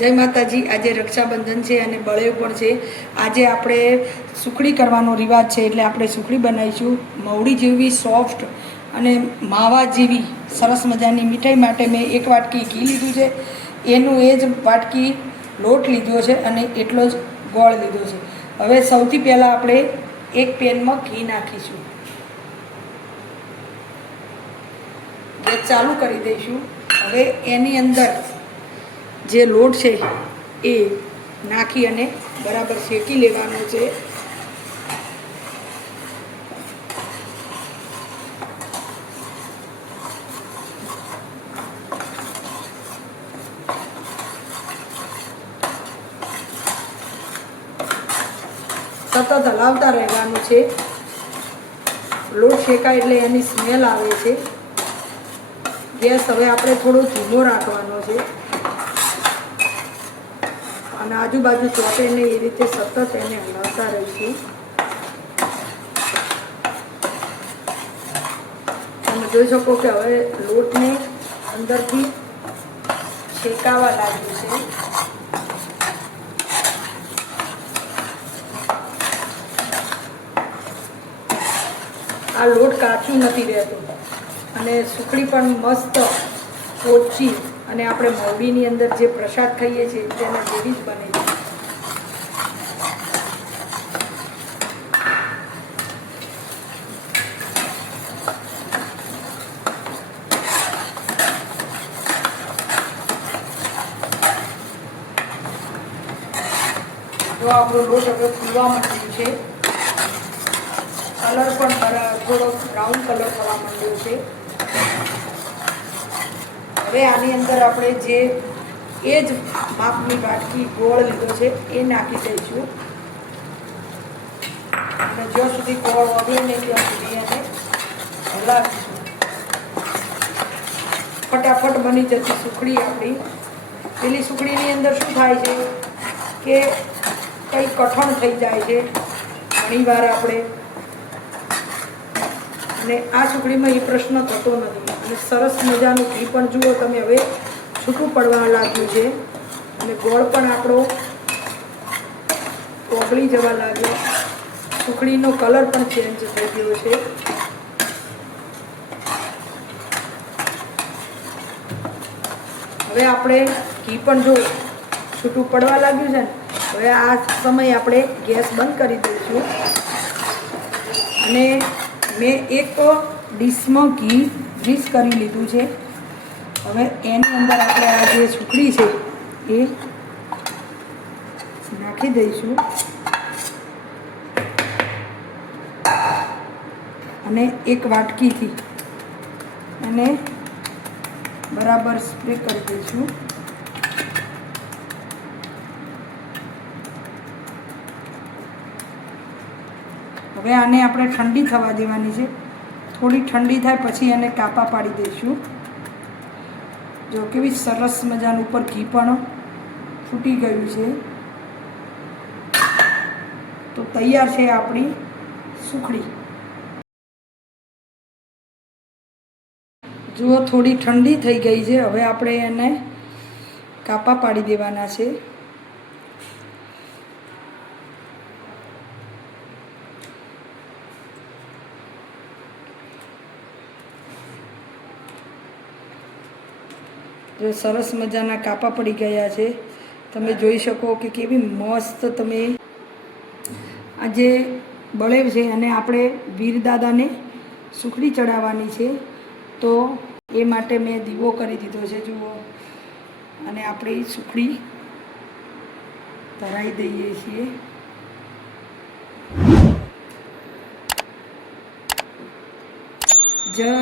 जय माताजी। आज रक्षाबंधन है और बळेव पण छे। आज આપણે સુખડી કરવાનો रिवाज है એટલે આપણે સુખડી બનાવીશું। મવડી જેવી सॉफ्ट અને માવા જેવી સરસ મજાની મીઠાઈ માટે મેં એક વાટકી ઘી લીધું છે, એનું એ જ વાટકી લોટ લીધો છે અને એટલો જ ગોળ લીધો છે। હવે સૌથી પહેલાં આપણે એક પેનમાં ઘી નાખીશું, ગેસ ચાલુ કરી દઈશું। હવે એની અંદર જે લોટ છે એ નાખી અને બરાબર શેકી લેવાનો છે। સતત હલાવતા રહેવાનું છે। લોટ શેકાય એટલે એની સ્મેલ આવે છે। ગેસ હવે આપણે થોડો ધીમો રાખવાનો છે અને આજુબાજુ ચોટે ને એ રીતે સતત એને હલાવતા રહીશું। તમે જોઈ શકો કે હવે લોટને અંદરથી શેકાવા લાગ્યું છે। આ લોટ કાચું નથી રહેતું અને સુખડી પણ મસ્ત પોચી અને આપણે મવડીની અંદર જે પ્રસાદ ખાઈએ છીએ તેના જેવી જ બને છે। જો આપણો લોટ હવે ફૂલવા માંડ્યો છે, કલર પણ થોડો બ્રાઉન કલર થવા માંડ્યો છે। હવે આની અંદર આપણે જે એ જ માપની વાટકી ગોળ લીધો છે એ નાખી દઈશું અને જ્યાં સુધી ગોળ વગે ને ત્યાં સુધી એને હલાવીશું। ફટાફટ બની જતી સુખડી આપણી। પેલી સુખડીની અંદર શું થાય છે કે કંઈ કઠણ થઈ જાય છે ઘણીવાર આપણે, અને આ સુખડીમાં એ પ્રશ્ન થતો નથી અને સરસ મજાનું ઘી પણ જુઓ તમે હવે છૂટું પડવા લાગ્યું છે અને ગોળ પણ આપણો ઓગળી જવા લાગ્યો। સુખડીનો કલર પણ ચેન્જ થઈ ગયો છે। હવે આપણે ઘી પણ જો છૂટું પડવા લાગ્યું છે ને, હવે આ સમયે આપણે ગેસ બંધ કરી દઈશું અને મેં એક ડીશમાં ઘી ગ્રીસ કરી લીધું છે। હવે એની અંદર આપણે આ જે સુખડી છે એ નાખી દઈશું અને એક વાટકીથી એને બરાબર સ્પ્રે કરી દઈશું। હવે આને આપણે ઠંડી થવા દેવાની છે। થોડી ઠંડી થાય પછી એને કાપા પાડી દઈશું। જો કેવી સરસ મજાનું ઉપર ઘી પણ ફૂટી ગયું છે, તો તૈયાર છે આપણી સુખડી। જુઓ થોડી ઠંડી થઈ ગઈ છે, હવે આપણે એને કાપા પાડી દેવાના છે। જો સરસ મજાના કાપા પડી ગયા છે, તમે જોઈ શકો કે કેવી મસ્ત તમે આ જે બળેવ છે અને આપણે વીરદાદાને સુખડી ચડાવવાની છે, તો એ માટે મેં દીવો કરી દીધો છે જુઓ, અને આપણે સુખડી ધરાવી દઈએ છીએ। જય